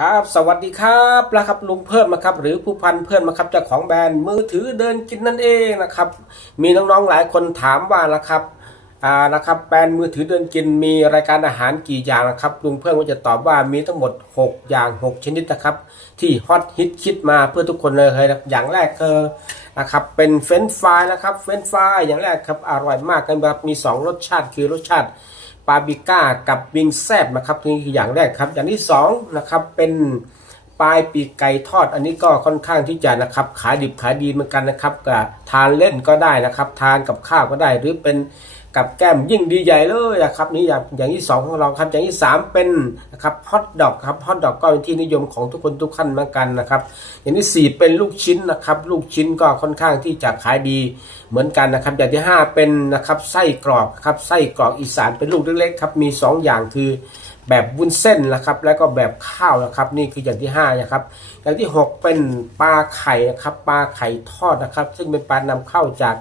ครับสวัสดีครับนะครับลุงเพิ่มนะครับหรือผู้พันเพื่อนนะครับเจ้าของแบรนด์มือถือเดินกินนั่นเองนะครับมีน้องๆหลายคนถามว่านะครับอ่านะครับแบรนด์มือถือเดินกินมีรายการอาหารกี่อย่างนะครับลุงเพิ่มก็จะตอบว่ามีทั้งหมด 6 อย่าง 6 ชนิดนะครับที่ฮอตฮิตคิดมาเพื่อทุกคนเลยนะอย่างแรกคือนะครับเป็นเฟรนฟรายนะครับเฟรนฟรายอย่างแรกครับอร่อยมากกันแบบมี 2 รสชาติคือรสชาติ ปาบิก้ากับวิงแซบนะครับนี่คืออย่างแรกครับ อย่างที่สองนะครับเป็นปลายปีกไก่ทอด อันนี้ก็ค่อนข้างที่จะนะครับขายดิบขายดีเหมือนกันนะครับกับทานเล่นก็ได้นะครับ ทานกับข้าวก็ได้หรือเป็น กับแก้มยิ่งดีใหญ่เลยนะครับนี่อย่างอย่างที่สองของเราครับอย่างที่สามเป็นนะครับฮอทดอกครับฮอทดอกก็เป็นที่นิยมของทุกคนทุกท่านเหมือนกันนะครับ อย่างที่สี่เป็นลูกชิ้นนะครับลูกชิ้นก็ค่อนข้างที่จะขายดีเหมือนกันนะครับ อย่างที่ห้าเป็นนะครับไส้กรอกครับไส้กรอกอีสานเป็นลูกเล็กๆครับมีสองอย่างคือแบบวุ้นเส้นนะครับแล้วก็แบบข้าวนะครับนี่คืออย่างที่ห้านะครับอย่างที่หกเป็นปลาไข่นะครับปลาไข่ทอดนะครับ ซึ่งเป็นปลานำเข้าจาก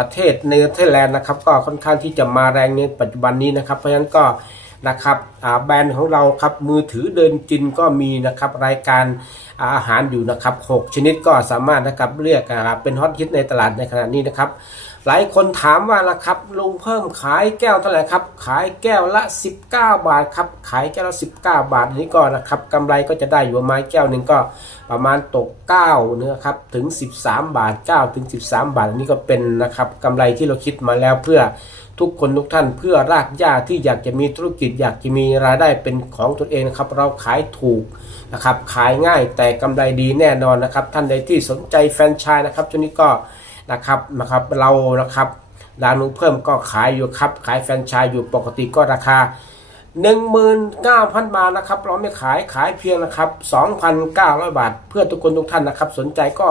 ประเทศเนเธอร์แลนด์นะครับก็ค่อนข้างที่จะมาแรงในปัจจุบันนี้นะครับ เพราะฉะนั้นก็นะครับแบรนด์ของเราครับมือถือเดินจินก็มีนะครับรายการอาหารอยู่นะครับ 6 ชนิดก็สามารถนะครับเรียกเป็นฮอตฮิตในตลาดในขณะนี้นะครับหลายคนถามว่าละครับลุงเพิ่มขายแก้วเท่าไหร่ครับ ขายแก้วละ 19 บาทครับ ขายแก้วละ 19 บาทอันนี้ก็นะครับกำไรก็จะได้อยู่ประมาณแก้วหนึ่งก็ประมาณตก9เนื้อครับถึง 13 บาท9ถึง 13 บาทอันนี้ก็เป็นนะครับกำไรที่เราคิดมาแล้วเพื่อทุกคนทุกท่านเพื่อรากหญ้าที่อยากจะมีธุรกิจอยากจะมีรายได้เป็นของตนเองครับ เราขายถูกนะครับ ขายง่ายแต่กำไรดีแน่นอนนะครับ ท่านใดที่สนใจแฟรนไชส์นะครับช่วงนี้ก็ นะครับนะครับเรานะครับร้านลุงเพิ่มก็ขายอยู่ครับขายแฟรนไชส์อยู่ปกติก็ราคา 19,000 บาทนะครับ เราไม่ขายขายเพียงนะครับ 2,900 บาท เพื่อทุกคนทุกท่านนะครับ สนใจก็